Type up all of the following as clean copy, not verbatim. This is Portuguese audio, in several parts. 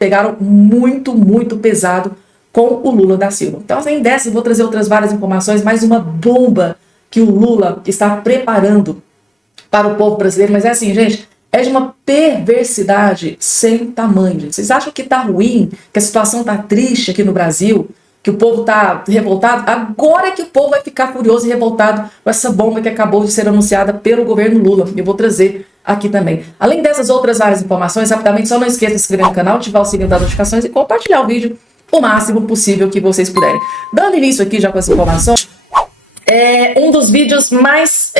pegaram muito, muito pesado com o Lula da Silva. Então, além dessa, eu vou trazer outras várias informações, mais uma bomba que o Lula está preparando para o povo brasileiro. Mas é assim, gente, é de uma perversidade sem tamanho. Gente. Vocês acham que tá ruim, que a situação tá triste aqui no Brasil, que o povo tá revoltado? Agora é que o povo vai ficar furioso e revoltado com essa bomba que acabou de ser anunciada pelo governo Lula. Eu vou trazer aqui também. Além dessas outras várias informações, rapidamente, só não esqueça de se inscrever no canal, ativar o sininho das notificações e compartilhar o vídeo o máximo possível que vocês puderem. Dando início aqui já com essa informação, um dos vídeos mais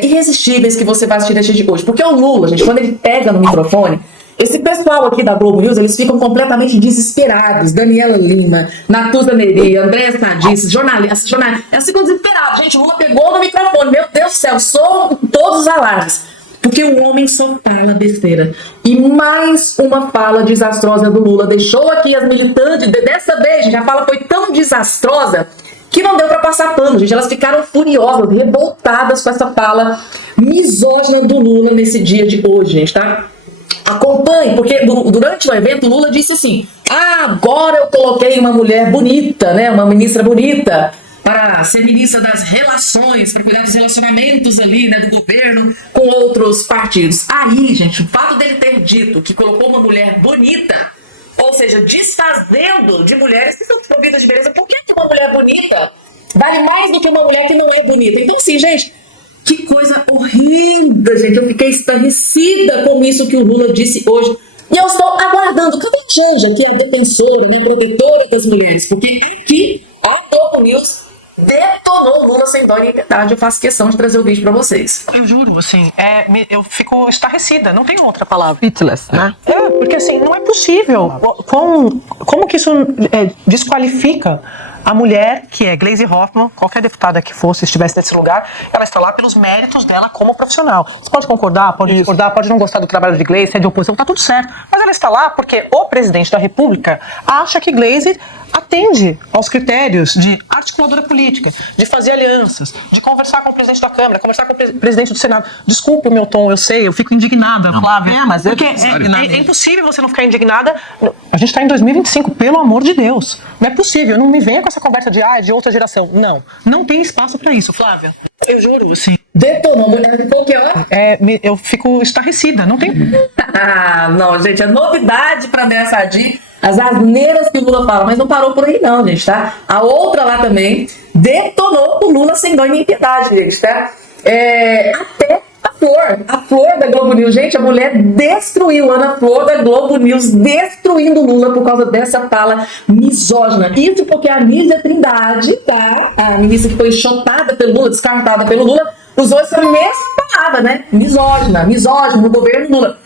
irresistíveis que você vai assistir neste dia de hoje. Porque o Lula, gente, quando ele pega no microfone, esse pessoal aqui da Globo News, eles ficam completamente desesperados. Daniela Lima, Natuza Neri, Andréa Sadice, jornalistas, elas ficam desesperados. Gente, o Lula pegou no microfone, meu Deus do céu, soam todos os alarmes. Porque o homem só fala besteira. E mais uma fala desastrosa do Lula. Deixou aqui as militantes, dessa vez, gente, a fala foi tão desastrosa que não deu pra passar pano, gente. Elas ficaram furiosas, revoltadas com essa fala misógina do Lula nesse dia de hoje, gente, tá? Acompanhe, porque durante o evento o Lula disse assim: agora eu coloquei uma mulher bonita, né, uma ministra bonita, para ser ministra das relações, para cuidar dos relacionamentos ali, né, do governo com outros partidos. Aí, gente, o fato dele ter dito que colocou uma mulher bonita, ou seja, desfazendo de mulheres que são desprovidas de beleza, por que uma mulher bonita vale mais do que uma mulher que não é bonita? Então, assim, gente, que coisa horrenda, gente. Eu fiquei estarrecida com isso que o Lula disse hoje. E eu estou aguardando. Cadê a Janja, que é a defensora, né, protetora das mulheres? Porque aqui a Globo News detonou o Lula sem dó nem piedade. Eu faço questão de trazer o vídeo pra vocês. Eu juro, assim, eu fico estarrecida, não tem outra palavra. Speechless, né? Porque assim, não é possível. Como que isso desqualifica a mulher, que é Gleisi Hoffmann, qualquer deputada que fosse, estivesse nesse lugar, ela está lá pelos méritos dela como profissional. Você pode concordar, pode discordar, pode não gostar do trabalho de Gleisi, é de oposição, tá tudo certo. Mas ela está lá porque o presidente da República acha que Gleisi atende aos critérios de articuladora política, de fazer alianças, de conversar com o presidente da Câmara, conversar com o presidente do Senado. Desculpe o meu tom, eu sei, eu fico indignada, Flávia. Mas porque é impossível você não ficar indignada. A gente está em 2025, pelo amor de Deus. Não é possível, não me venha com essa conversa de outra geração. Não tem espaço para isso, Flávia. Eu juro, assim. Detonou, mulher ficou o quê? Eu fico estarrecida, não tem... Não, gente, é novidade pra Andréa Sadi, as asneiras que o Lula fala, mas não parou por aí não, gente, tá? A outra lá também detonou o Lula sem dó nem piedade, gente, tá? Até a Flor da Globo News, gente, a mulher destruiu, Ana Flor da Globo News destruindo o Lula por causa dessa fala misógina. Isso porque a Nízia Trindade, tá? A ministra que foi enxotada pelo Lula, descartada pelo Lula, usou essa mesma palavra, né? Misógina no governo Lula.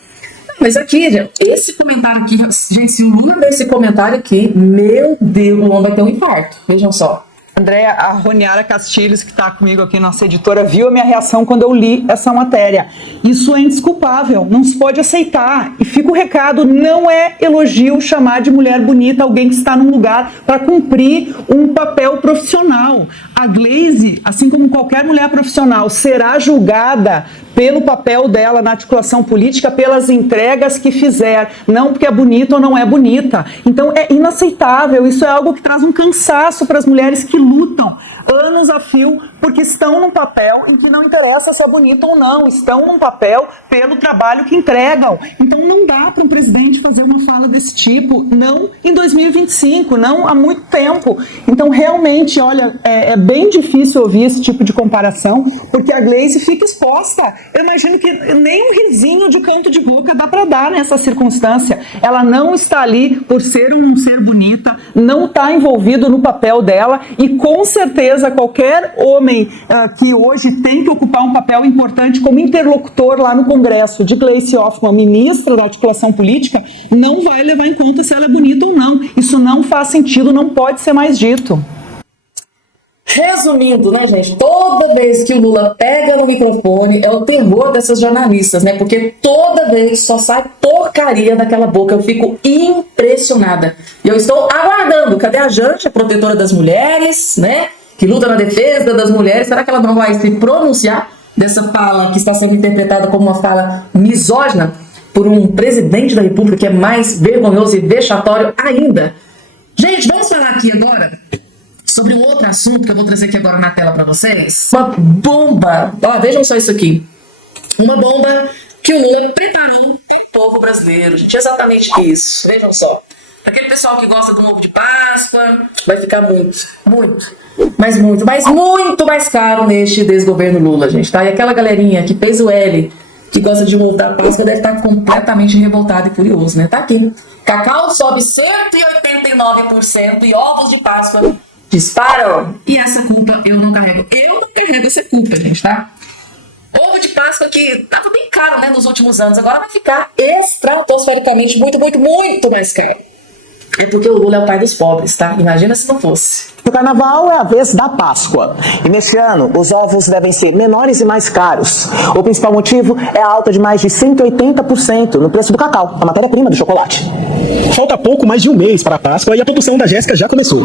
Mas aqui, gente, esse comentário aqui, gente, se o Lula ver esse comentário aqui, meu Deus, o homem vai ter um infarto. Vejam só. Andréa, a Roniara Castilhos, que está comigo aqui, nossa editora, viu a minha reação quando eu li essa matéria. Isso é indesculpável, não se pode aceitar. E fica o recado, não é elogio chamar de mulher bonita alguém que está num lugar para cumprir um papel profissional. A Gleisi, assim como qualquer mulher profissional, será julgada pelo papel dela na articulação política, pelas entregas que fizer, não porque é bonita ou não é bonita. Então é inaceitável, isso é algo que traz um cansaço para as mulheres que lutam anos a fio, porque estão num papel em que não interessa se é bonito ou não, estão num papel pelo trabalho que entregam. Então não dá para um presidente fazer uma fala desse tipo, não em 2025, não há muito tempo. Então realmente, olha, é bem difícil ouvir esse tipo de comparação, porque a Gleisi fica exposta. Eu imagino que nem um risinho de canto de boca dá para dar nessa circunstância. Ela não está ali por ser ou não ser bonita, não está envolvido no papel dela e com certeza qualquer homem que hoje tem que ocupar um papel importante como interlocutor lá no Congresso de Gleisi Hoffmann, ministra da articulação política, não vai levar em conta se ela é bonita ou não. Isso não faz sentido, não pode ser mais dito. Resumindo, né, gente, toda vez que o Lula pega no microfone é o terror dessas jornalistas, né, porque toda vez só sai porcaria daquela boca, eu fico impressionada. E eu estou aguardando, cadê a Janja, protetora das mulheres, né, que luta na defesa das mulheres, será que ela não vai se pronunciar dessa fala que está sendo interpretada como uma fala misógina? por um presidente da República, que é mais vergonhoso e vexatório ainda. Gente, vamos falar aqui agora sobre um outro assunto que eu vou trazer aqui agora na tela para vocês. Uma bomba. Ó, vejam só isso aqui. Uma bomba que o Lula preparou para o povo brasileiro. Gente, exatamente isso. Vejam só. Aquele pessoal que gosta do ovo de Páscoa vai ficar muito mais caro neste desgoverno Lula, gente, tá? E aquela galerinha que fez o L, que gosta de um ovo da Páscoa, deve estar completamente revoltado e furioso, né? Tá aqui. Cacau sobe 189% e ovos de Páscoa disparam. E essa culpa eu não carrego. Eu não carrego essa culpa, gente, tá? Ovo de Páscoa que tava bem caro, né, nos últimos anos. Agora vai ficar estratosfericamente muito mais caro. É porque o Lula é o pai dos pobres, tá? Imagina se não fosse. O carnaval é a vez da Páscoa. E neste ano, os ovos devem ser menores e mais caros. O principal motivo é a alta de mais de 180% no preço do cacau, a matéria-prima do chocolate. Falta pouco mais de um mês para a Páscoa e a produção da Jéssica já começou.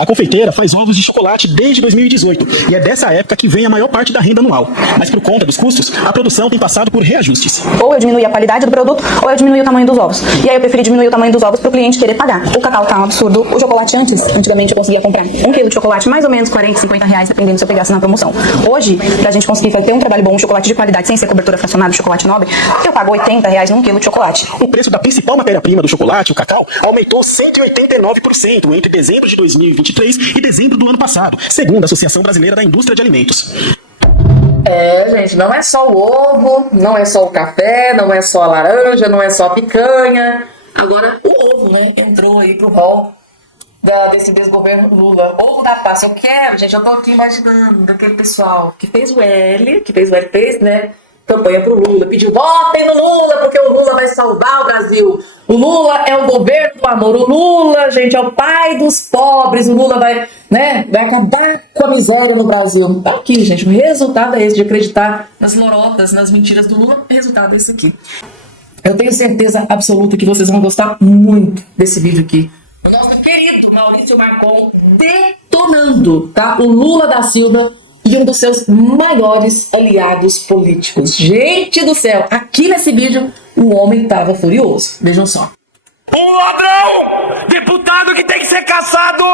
A confeiteira faz ovos de chocolate desde 2018 e é dessa época que vem a maior parte da renda anual. Mas por conta dos custos, a produção tem passado por reajustes. Ou eu diminuí a qualidade do produto, ou eu diminuí o tamanho dos ovos. E aí eu preferi diminuir o tamanho dos ovos para o cliente querer pagar. O cacau tá um absurdo. O chocolate antigamente eu conseguia comprar 1 quilo de chocolate mais ou menos 40, 50 reais, dependendo se eu pegasse na promoção. Hoje, pra gente conseguir ter um trabalho bom, um chocolate de qualidade, sem ser cobertura fracionada, chocolate nobre, eu pago 80 reais num quilo de chocolate. O preço da principal matéria-prima do chocolate, o cacau, aumentou 189% entre dezembro de 2023 e dezembro do ano passado, segundo a Associação Brasileira da Indústria de Alimentos. É, gente, não é só o ovo, não é só o café, não é só a laranja, não é só a picanha. Agora o ovo, né, entrou aí pro rol desse desgoverno Lula. Ovo da Páscoa. Eu quero, gente, eu tô aqui imaginando daquele pessoal que fez o L, fez, né, campanha pro Lula, pediu votem no Lula, porque o Lula vai salvar o Brasil. O Lula é o governo do amor. O Lula, gente, é o pai dos pobres. O Lula vai acabar com a miséria no Brasil. Tá aqui, gente, o resultado é esse, de acreditar nas lorotas, nas mentiras do Lula. O resultado é esse aqui. Eu tenho certeza absoluta que vocês vão gostar muito desse vídeo aqui. O nosso querido Maurício Marcon detonando, tá? O Lula da Silva e um dos seus maiores aliados políticos. Gente do céu, aqui nesse vídeo o homem tava furioso. Vejam só. Um ladrão! Deputado que tem que ser caçado!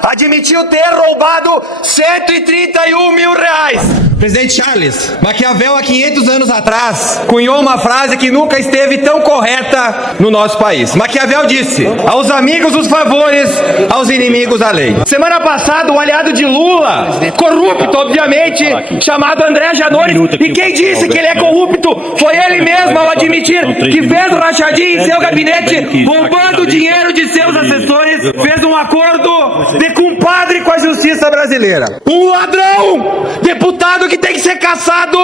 Admitiu ter roubado 131 mil reais! Presidente Charles, Maquiavel há 500 anos atrás cunhou uma frase que nunca esteve tão correta no nosso país. Maquiavel disse: aos amigos os favores, aos inimigos a lei. Semana passada, o aliado de Lula, corrupto obviamente, chamado André Janones, e quem disse que ele é corrupto foi ele mesmo ao admitir que fez rachadinha em seu gabinete, roubando o dinheiro de seus assessores, fez um acordo de compadre com a justiça brasileira. Um ladrão, deputado que tem que ser caçado,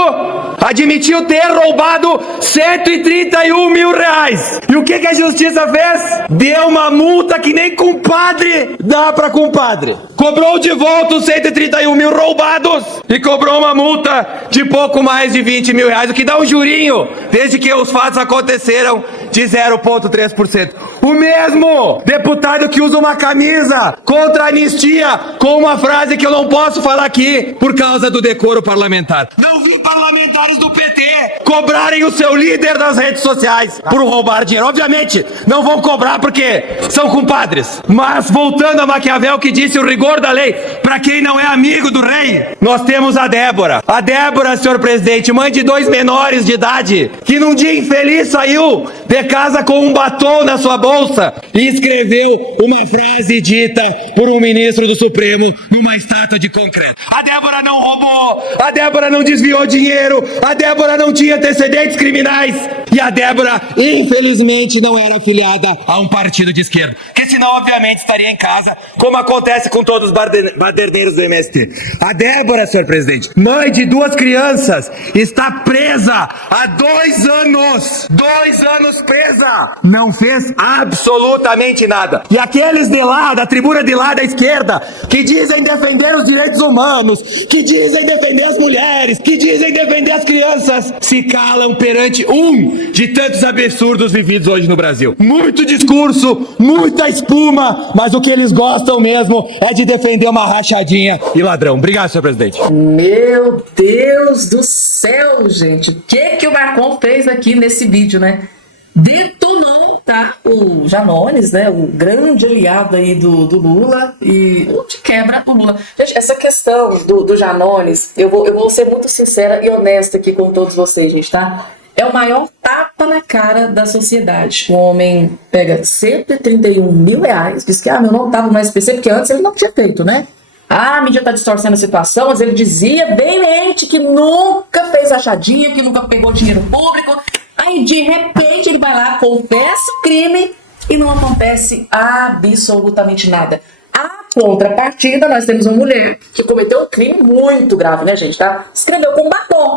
admitiu ter roubado 131 mil reais. E o que a justiça fez? Deu uma multa que nem compadre dá pra compadre. Cobrou de volta os 131 mil roubados e cobrou uma multa de pouco mais de 20 mil reais, o que dá um jurinho, desde que os fatos aconteceram, de 0,3%. O mesmo deputado que usa uma camisa contra a anistia com uma frase que eu não posso falar aqui por causa do decoro parlamentar. Não vi parlamentares do PT cobrarem o seu líder nas redes sociais por roubar dinheiro. Obviamente, não vão cobrar porque são compadres. Mas voltando a Maquiavel, que disse o rigor da lei, para quem não é amigo do rei, nós temos a Débora. A Débora, senhor presidente, mãe de 2 menores de idade, que num dia infeliz saiu de casa com um batom na sua bolsa e escreveu uma frase dita por um ministro do Supremo numa estátua de concreto. A Débora não roubou, a Débora não desviou dinheiro, a Débora não tinha antecedentes criminais e a Débora, infelizmente, não era afiliada a um partido de esquerda, que senão, obviamente, estaria em casa, como acontece com todos os baderneiros do MST. A Débora, senhor presidente, mãe de 2 crianças, está presa há 2 anos. 2 anos defesa não fez absolutamente nada. E aqueles de lá, da tribuna de lá da esquerda, que dizem defender os direitos humanos, que dizem defender as mulheres, que dizem defender as crianças, se calam perante um de tantos absurdos vividos hoje no Brasil. Muito discurso, muita espuma, mas o que eles gostam mesmo é de defender uma rachadinha e ladrão. Obrigado, senhor presidente. Meu Deus do céu, gente. O que o Marcon fez aqui nesse vídeo, né? Detonou, tá? O Janones, né? O grande aliado aí do Lula e onde quebra o Lula. Gente, essa questão do Janones, eu vou ser muito sincera e honesta aqui com todos vocês, gente, tá? É o maior tapa na cara da sociedade. O homem pega 131 mil reais, diz que meu nome tava no SPC, porque antes ele não tinha feito, né? A mídia tá distorcendo a situação, mas ele dizia veemente que nunca fez rachadinha, que nunca pegou dinheiro público. Aí, de repente, ele vai lá, confessa o crime e não acontece absolutamente nada. A contrapartida, nós temos uma mulher que cometeu um crime muito grave, né, gente, tá? Escreveu com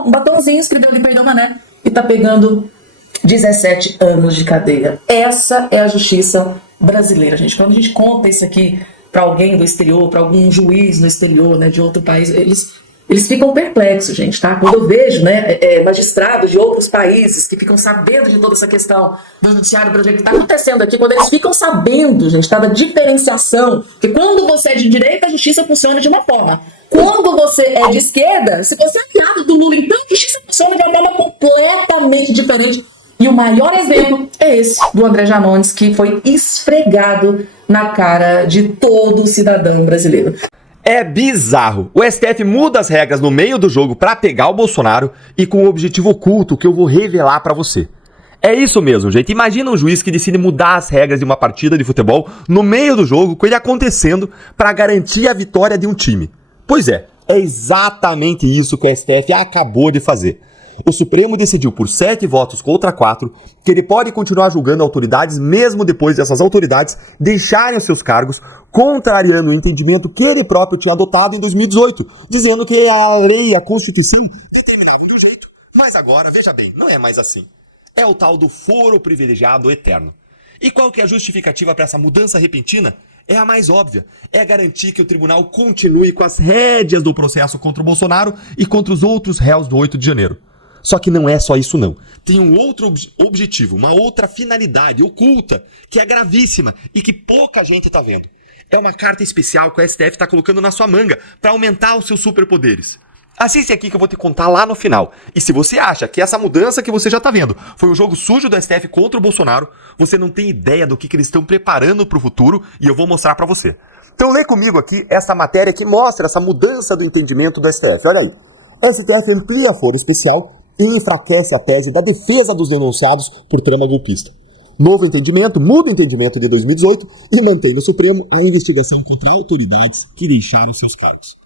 um batonzinho, escreveu ali, perdão, mané, e tá pegando 17 anos de cadeia. Essa é a justiça brasileira, gente. Quando a gente conta isso aqui para alguém do exterior, para algum juiz no exterior, né, de outro país, eles ficam perplexos, gente, tá? Quando eu vejo, né, magistrados de outros países que ficam sabendo de toda essa questão do judiciário brasileiro que está acontecendo aqui, quando eles ficam sabendo, gente, tá, da diferenciação, que quando você é de direita, a justiça funciona de uma forma. Quando você é de esquerda, se você é aliado do Lula, então a justiça funciona de uma forma completamente diferente. E o maior exemplo é esse do André Janones, que foi esfregado na cara de todo cidadão brasileiro. É bizarro. O STF muda as regras no meio do jogo pra pegar o Bolsonaro e com um objetivo oculto que eu vou revelar pra você. É isso mesmo, gente. Imagina um juiz que decide mudar as regras de uma partida de futebol no meio do jogo, com ele acontecendo, pra garantir a vitória de um time. Pois é exatamente isso que o STF acabou de fazer. O Supremo decidiu por 7 votos contra 4 que ele pode continuar julgando autoridades mesmo depois dessas autoridades deixarem os seus cargos, contrariando o entendimento que ele próprio tinha adotado em 2018, dizendo que a lei e a Constituição determinavam de um jeito, mas agora, veja bem, não é mais assim. É o tal do foro privilegiado eterno. E qual que é a justificativa para essa mudança repentina? É a mais óbvia, é garantir que o tribunal continue com as rédeas do processo contra o Bolsonaro e contra os outros réus do 8 de janeiro. Só que não é só isso não. Tem um outro objetivo, uma outra finalidade oculta, que é gravíssima e que pouca gente está vendo. É uma carta especial que o STF está colocando na sua manga para aumentar os seus superpoderes. Assiste aqui que eu vou te contar lá no final. E se você acha que essa mudança que você já está vendo foi um jogo sujo do STF contra o Bolsonaro, você não tem ideia do que eles estão preparando para o futuro e eu vou mostrar para você. Então lê comigo aqui essa matéria que mostra essa mudança do entendimento do STF. Olha aí. O STF amplia foro especial e enfraquece a tese da defesa dos denunciados por trama golpista. Novo entendimento muda o entendimento de 2018 e mantém no Supremo a investigação contra autoridades que deixaram seus cargos.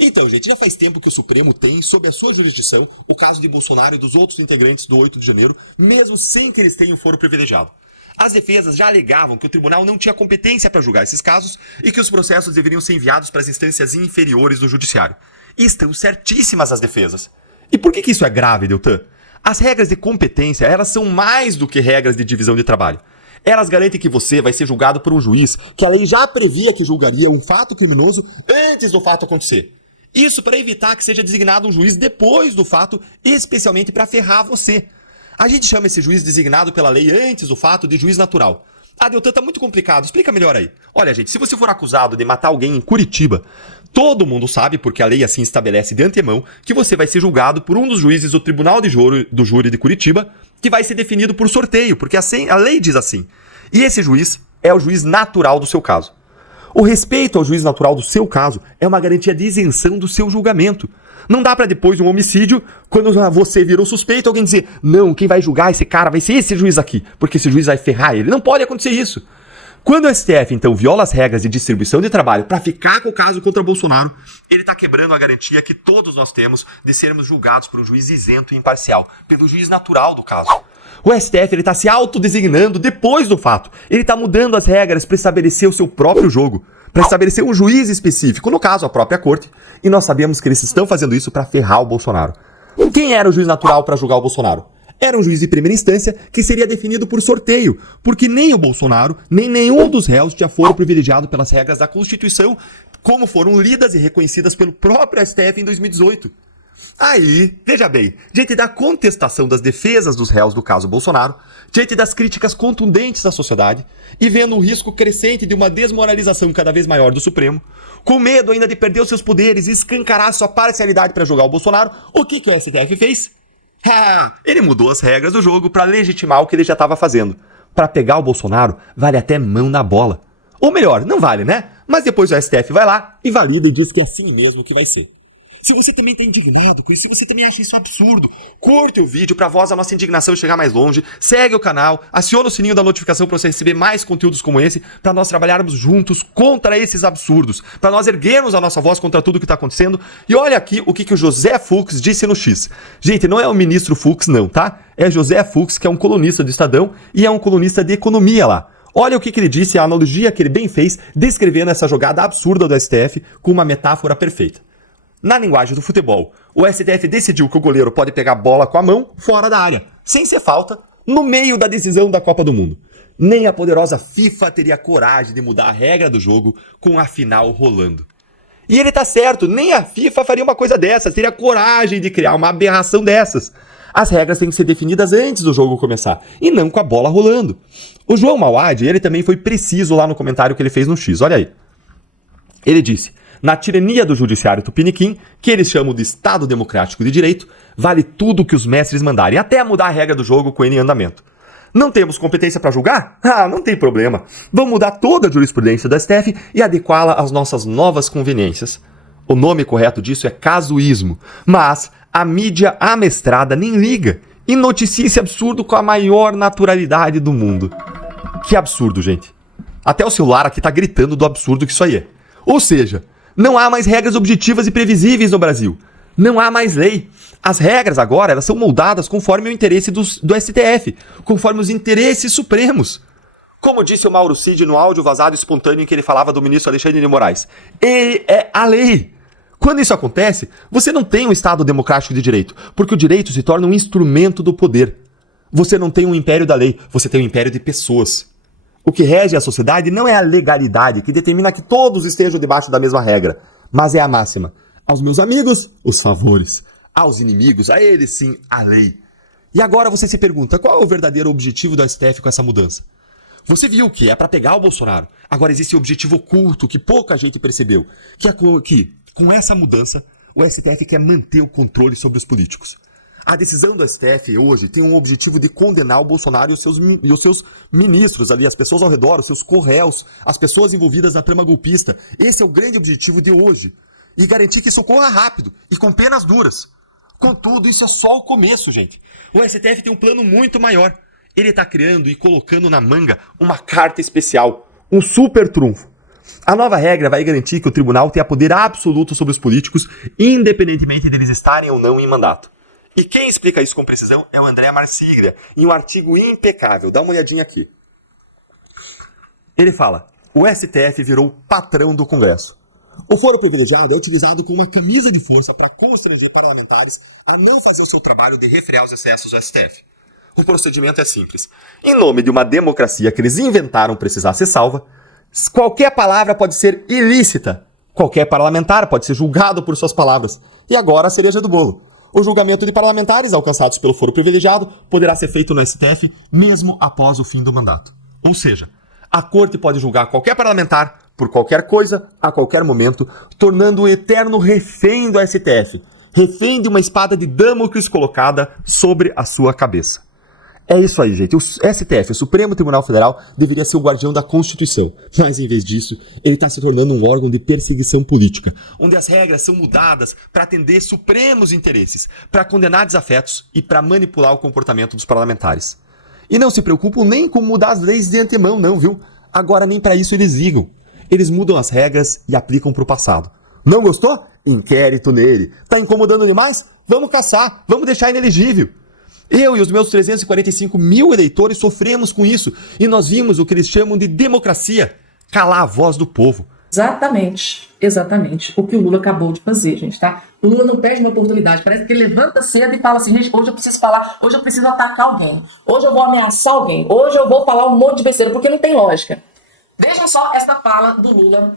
Então, gente, já faz tempo que o Supremo tem sob a sua jurisdição o caso de Bolsonaro e dos outros integrantes do 8 de janeiro, mesmo sem que eles tenham foro privilegiado. As defesas já alegavam que o tribunal não tinha competência para julgar esses casos e que os processos deveriam ser enviados para as instâncias inferiores do judiciário. E estão certíssimas as defesas. E por que isso é grave, Deltan? As regras de competência, elas são mais do que regras de divisão de trabalho. Elas garantem que você vai ser julgado por um juiz que a lei já previa que julgaria um fato criminoso antes do fato acontecer. Isso para evitar que seja designado um juiz depois do fato, especialmente para ferrar você. A gente chama esse juiz designado pela lei antes do fato de juiz natural. Ah, Deltan, tá muito complicado. Explica melhor aí. Olha, gente, se você for acusado de matar alguém em Curitiba, todo mundo sabe, porque a lei assim estabelece de antemão, que você vai ser julgado por um dos juízes do Tribunal do Júri de Curitiba, que vai ser definido por sorteio, porque assim, a lei diz assim. E esse juiz é o juiz natural do seu caso. O respeito ao juiz natural do seu caso é uma garantia de isenção do seu julgamento. Não dá pra depois de um homicídio, quando você virou suspeito, alguém dizer, não, quem vai julgar esse cara vai ser esse juiz aqui, porque esse juiz vai ferrar ele. Não pode acontecer isso. Quando o STF, então, viola as regras de distribuição de trabalho para ficar com o caso contra Bolsonaro, ele está quebrando a garantia que todos nós temos de sermos julgados por um juiz isento e imparcial, pelo juiz natural do caso. O STF está se autodesignando depois do fato. Ele está mudando as regras para estabelecer o seu próprio jogo, para estabelecer um juiz específico, no caso, a própria corte, e nós sabemos que eles estão fazendo isso para ferrar o Bolsonaro. Quem era o juiz natural para julgar o Bolsonaro? Era um juiz de primeira instância que seria definido por sorteio, porque nem o Bolsonaro, nem nenhum dos réus tinha foro privilegiado pelas regras da Constituição, como foram lidas e reconhecidas pelo próprio STF em 2018. Aí, veja bem, diante da contestação das defesas dos réus do caso Bolsonaro, diante das críticas contundentes da sociedade e vendo o risco crescente de uma desmoralização cada vez maior do Supremo, com medo ainda de perder os seus poderes e escancarar sua parcialidade para julgar o Bolsonaro, o que o STF fez? Ele mudou as regras do jogo para legitimar o que ele já estava fazendo. Para pegar o Bolsonaro, vale até mão na bola. Ou melhor, não vale, né? Mas depois o STF vai lá e valida e diz que é assim mesmo que vai ser. Se você também está indignado com isso, se você também acha isso absurdo, curte o vídeo para a voz da nossa indignação chegar mais longe, segue o canal, aciona o sininho da notificação para você receber mais conteúdos como esse, para nós trabalharmos juntos contra esses absurdos, para nós erguermos a nossa voz contra tudo que está acontecendo. E olha aqui o que o José Fux disse no X. Gente, não é o ministro Fux não, tá? É José Fux, que é um colunista do Estadão e é um colunista de economia lá. Olha o que ele disse, a analogia que ele bem fez, descrevendo essa jogada absurda do STF com uma metáfora perfeita. Na linguagem do futebol, o STF decidiu que o goleiro pode pegar a bola com a mão fora da área, sem ser falta, no meio da decisão da Copa do Mundo. Nem a poderosa FIFA teria coragem de mudar a regra do jogo com a final rolando. E ele tá certo, nem a FIFA faria uma coisa dessas, teria coragem de criar uma aberração dessas. As regras têm que ser definidas antes do jogo começar, e não com a bola rolando. O João Mauad, ele também foi preciso lá no comentário que ele fez no X, olha aí. Ele disse: na tirania do judiciário tupiniquim, que eles chamam de Estado Democrático de Direito, vale tudo que os mestres mandarem, até mudar a regra do jogo com ele em andamento. Não temos competência para julgar? Não tem problema. Vamos mudar toda a jurisprudência do STF e adequá-la às nossas novas conveniências. O nome correto disso é casuísmo, mas a mídia amestrada nem liga e noticia esse absurdo com a maior naturalidade do mundo. Que absurdo, gente. Até o celular aqui tá gritando do absurdo que isso aí é. Ou seja, não há mais regras objetivas e previsíveis no Brasil. Não há mais lei. As regras agora elas são moldadas conforme o interesse do STF, conforme os interesses supremos. Como disse o Mauro Cid no áudio vazado espontâneo em que ele falava do ministro Alexandre de Moraes, ele é a lei. Quando isso acontece, você não tem um Estado democrático de direito, porque o direito se torna um instrumento do poder. Você não tem um império da lei, você tem um império de pessoas. O que rege a sociedade não é a legalidade, que determina que todos estejam debaixo da mesma regra, mas é a máxima. Aos meus amigos, os favores. Aos inimigos, a eles sim, a lei. E agora você se pergunta, qual é o verdadeiro objetivo do STF com essa mudança? Você viu que é para pegar o Bolsonaro. Agora existe um objetivo oculto que pouca gente percebeu, que com essa mudança, o STF quer manter o controle sobre os políticos. A decisão do STF hoje tem um objetivo de condenar o Bolsonaro e os seus ministros ali, as pessoas ao redor, os seus corréus, as pessoas envolvidas na trama golpista. Esse é o grande objetivo de hoje. E garantir que isso ocorra rápido e com penas duras. Contudo, isso é só o começo, gente. O STF tem um plano muito maior. Ele está criando e colocando na manga uma carta especial, um super trunfo. A nova regra vai garantir que o tribunal tenha poder absoluto sobre os políticos, independentemente deles estarem ou não em mandato. E quem explica isso com precisão é o André Marsiglia, em um artigo impecável. Dá uma olhadinha aqui. Ele fala: o STF virou patrão do Congresso. O foro privilegiado é utilizado como uma camisa de força para constranger parlamentares a não fazer o seu trabalho de refrear os excessos do STF. O procedimento é simples. Em nome de uma democracia que eles inventaram precisar ser salva, qualquer palavra pode ser ilícita. Qualquer parlamentar pode ser julgado por suas palavras. E agora a cereja do bolo. O julgamento de parlamentares alcançados pelo foro privilegiado poderá ser feito no STF mesmo após o fim do mandato. Ou seja, a corte pode julgar qualquer parlamentar por qualquer coisa, a qualquer momento, tornando o eterno refém do STF, refém de uma espada de Damocles colocada sobre a sua cabeça. É isso aí, gente. O STF, o Supremo Tribunal Federal, deveria ser o guardião da Constituição. Mas, em vez disso, ele está se tornando um órgão de perseguição política, onde as regras são mudadas para atender supremos interesses, para condenar desafetos e para manipular o comportamento dos parlamentares. E não se preocupam nem com mudar as leis de antemão, não, viu? Agora nem para isso eles ligam. Eles mudam as regras e aplicam para o passado. Não gostou? Inquérito nele. Tá incomodando demais? Vamos caçar, vamos deixar inelegível. Eu e os meus 345 mil eleitores sofremos com isso e nós vimos o que eles chamam de democracia, calar a voz do povo. Exatamente o que o Lula acabou de fazer, gente, tá? O Lula não perde uma oportunidade. Parece que ele levanta cedo e fala assim, gente, hoje eu preciso falar, hoje eu preciso atacar alguém, hoje eu vou ameaçar alguém, hoje eu vou falar um monte de besteira, porque não tem lógica. Vejam só esta fala do Lula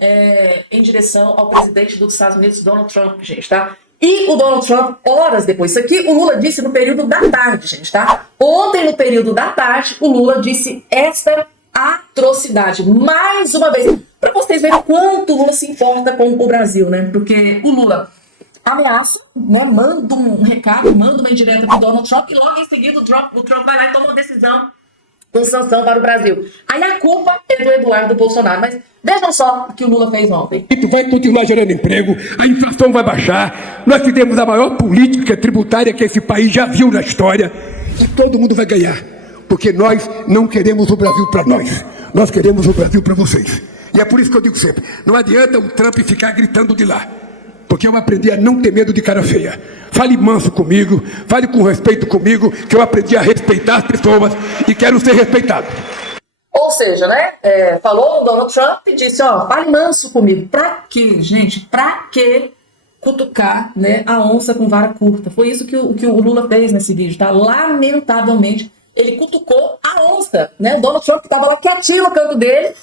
em direção ao presidente dos Estados Unidos, Donald Trump, gente, tá? E o Donald Trump, horas depois, isso aqui o Lula disse no período da tarde, gente, tá? Ontem, no período da tarde, o Lula disse esta atrocidade, mais uma vez, para vocês verem quanto o Lula se importa com o Brasil, né? Porque o Lula ameaça, né? Manda um recado, manda uma indireta pro Donald Trump e logo em seguida o Trump vai lá e toma uma decisão com sanção para o Brasil. Aí a culpa é do Eduardo Bolsonaro. Mas vejam só o que o Lula fez ontem. Vai continuar gerando emprego, a inflação vai baixar, nós tivemos a maior política tributária que esse país já viu na história e todo mundo vai ganhar, porque nós não queremos o Brasil para nós queremos o Brasil para vocês. E é por isso que eu digo sempre, não adianta o Trump ficar gritando de lá, porque eu aprendi a não ter medo de cara feia. Fale manso comigo, fale com respeito comigo, que eu aprendi a respeitar as pessoas e quero ser respeitado. Ou seja, né, falou o Donald Trump e disse, ó, fale manso comigo. Pra quê, gente? Pra quê cutucar, né, a onça com vara curta? Foi isso que o Lula fez nesse vídeo, tá? Lamentavelmente, ele cutucou a onça, né? O Donald Trump tava lá quietinho no canto dele.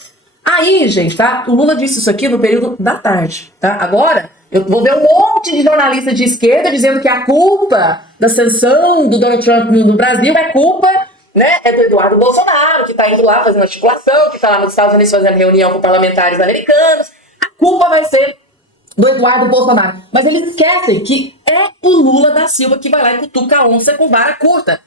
Aí, gente, tá? O Lula disse isso aqui no período da tarde, tá? Agora, eu vou ver um monte de jornalistas de esquerda dizendo que a culpa da sanção do Donald Trump no Brasil é culpa, né, é do Eduardo Bolsonaro, que tá indo lá fazendo articulação, que tá lá nos Estados Unidos fazendo reunião com parlamentares americanos. A culpa vai ser do Eduardo Bolsonaro. Mas eles esquecem que é o Lula da Silva que vai lá e cutuca a onça com vara curta.